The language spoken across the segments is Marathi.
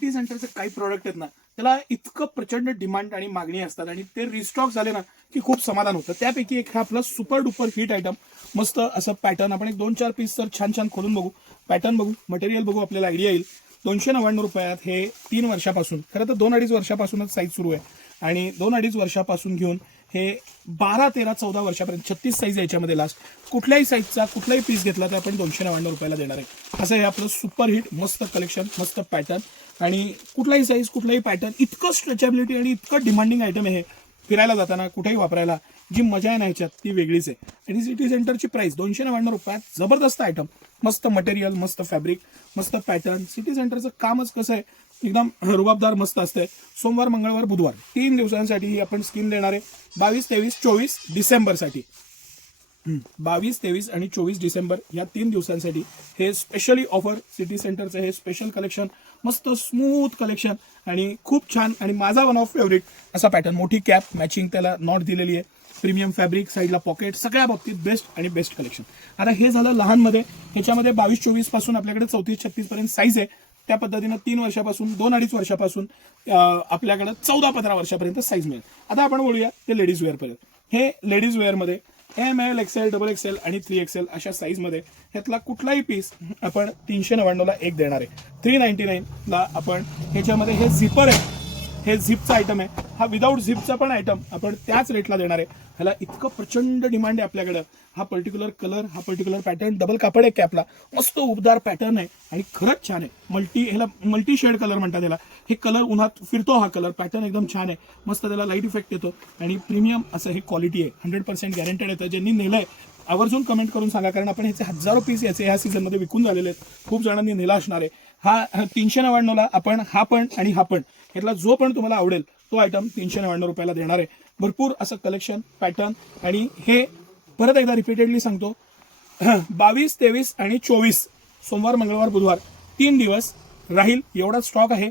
सिटी सेंटरचे काही प्रोडक्ट आहेत ना त्याला इतकं प्रचंड डिमांड आणि मागणी असतात आणि ते रिस्टॉक झाले ना की खूप समाधान होतं. त्यापैकी एक हा आपला सुपर डुपर हिट आयटम, मस्त असं पॅटर्न. आपण एक 2-4 पीस तर छान छान खोलून बघू, पॅटर्न बघू, मटेरियल बघू, आपल्याला आयडिया येईल. 299 रुपयात हे 3 वर्षापासून, खरं तर 2-2.5 वर्षापासूनच साईज सुरू आहे आणि 2-2.5 वर्षापासून घेऊन हे 12-13-14 वर्षापर्यंत 36 साईज याच्यामध्ये लास्ट. कुठल्याही साईजचा कुठलाही पीस घेतला तर आपण 299 रुपयाला देणार आहे. असं हे आपलं सुपर हिट मस्त कलेक्शन, मस्त पॅटर्न आणि कुठलाही साईज कुठलाही पॅटर्न, इतकं स्ट्रेचेबिलिटी आणि इतकं डिमांडिंग आयटम आहे. फिरायला जाताना कुठेही वापरायला जी मजा आहे ना ह्याच्यात ती वेगळीच आहे. आणि सिटी सेंटरची प्राइस 299 रुपयात जबरदस्त आयटम, मस्त मटेरियल, मस्त फॅब्रिक, मस्त पॅटर्न. सिटी सेंटरचं कामच कसं आहे, एकदम रुबाबदार मस्त असतंय. सोमवार, मंगळवार, बुधवार 3 दिवसांसाठी ही आपण स्कीम देणार आहे. 22, 23, 24 डिसेंबरसाठी. 22, 23 आणि 24 डिसेंबर या 3 दिवसांसाठी हे स्पेशली ऑफर. सिटी सेंटरचं हे स्पेशल कलेक्शन, मस्त स्मूथ कलेक्शन आणि खूप छान. आणि माझा वन ऑफ फेवरेट असा पॅटर्न, मोठी कॅप, मॅचिंग त्याला नॉट दिलेली आहे, प्रीमियम फॅब्रिक, साईडला पॉकेट, सगळ्या बाबतीत बेस्ट आणि बेस्ट कलेक्शन. आता हे झालं लहानमध्ये. ह्याच्यामध्ये 22-24 पासून आपल्याकडे 34-36 पर्यंत साईज आहे. त्या पद्धतीनं 3 वर्षापासून 2-2.5 वर्षापासून आपल्याकडे 14-15 वर्षापर्यंत साईज मिळेल. आता आपण बोलूया ते लेडीज वेअरपर्यंत. हे लेडीज वेअरमध्ये ML, XL, XXL आणि 3XL अशा साईजमध्ये ह्यातला कुठलाही पीस आपण 399ला एक देणार आहे. 399ला आपण ह्याच्यामध्ये हे झिपर आहे, हे झिपचा आयटम आहे. हा विदाऊट झिपचा पण आयटम आपण त्याच रेटला देणार आहे. ह्याला इतकं प्रचंड डिमांड आहे आपल्याकडं. हा पर्टिक्युलर कलर, हा पर्टिक्युलर पॅटर्न, डबल कापड आहे कॅपला, मस्त उबदार पॅटर्न आहे आणि खरंच छान आहे. ह्याला मल्टी शेड कलर म्हणतात याला. हे कलर उन्हात फिरतो, हा कलर पॅटर्न एकदम छान आहे, मस्त त्याला लाईट इफेक्ट येतो आणि प्रीमियम असं हे क्वालिटी आहे. 100% गॅरंटेड येतं. ज्यांनी नेलंय आवर्जून कमेंट करून सांगा, कारण आपण ह्याचे हजारो पीस याचे ह्या सीझनमध्ये विकून झालेले आहेत. खूप जणांनी नेला असणार आहे. हा 399ला आपण हा पण आणि हा पण, ह्यातला जो पण तुम्हाला आवडेल तो आयटम 399 रुपयाला देणार आहे. भरपूर असं कलेक्शन, पॅटर्न. आणि हे परत एकदा रिपीटेडली सांगतो, 22, 23 आणि 24 सोमवार, मंगळवार, बुधवार 3 दिवस राहील एवढा स्टॉक आहे.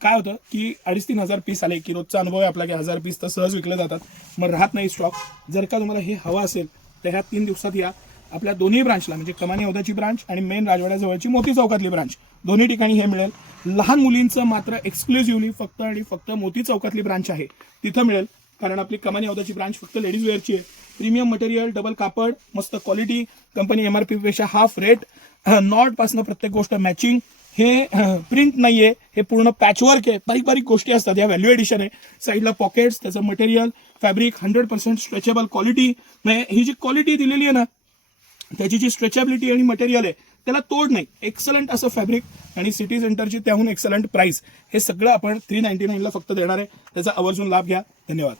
काय होतं की 2,500-3 हजार पीस आले की रोजचा अनुभव आहे आपला की 1000 पीस तर सहज विकले जातात, मग राहत नाही स्टॉक. जर का तुम्हाला हे हवं असेल तर ह्या 3 दिवसात या आपल्या दोन्ही ब्रांचला, म्हणजे कमानी औदाची ब्रांच आणि मेन राजवाड्याजवळची मोती चौकातली ब्रांच, दोन्ही ठिकाणी हे मिळेल. लहान मुलींचं मात्र एक्सक्लुझिव्हली फक्त आणि फक्त मोती चौकातली ब्रांच आहे तिथं मिळेल, कारण आपली कमानी औदाची ब्रांच फक्त लेडीज वेअरची आहे. प्रीमियम मटेरियल, डबल कापड, मस्त क्वालिटी, कंपनी MRP पेक्षा हाफ रेट, नॉट पासनं प्रत्येक गोष्ट मॅचिंग. हे प्रिंट नाहीये, हे पूर्ण पॅचवर्क आहे, बारीक बारीक गोष्टी असतात. या व्हॅल्यू एडिशन आहे. साईडला पॉकेट्स, त्याचं मटेरियल, फॅब्रिक 100% स्ट्रेचेबल क्वालिटी. ही जी क्वालिटी दिलेली आहे ना, त्याची जी स्ट्रेचेबिलिटी आणि मटेरियल आहे त्याला तोड नाही. एक्सलंट असं फॅब्रिक आणि सिटी सेंटरची त्याहून एक्सलंट प्राइस. हे सगळं आपण 399ला फक्त देणार आहे. त्याचा आवर्जून लाभ घ्या. धन्यवाद.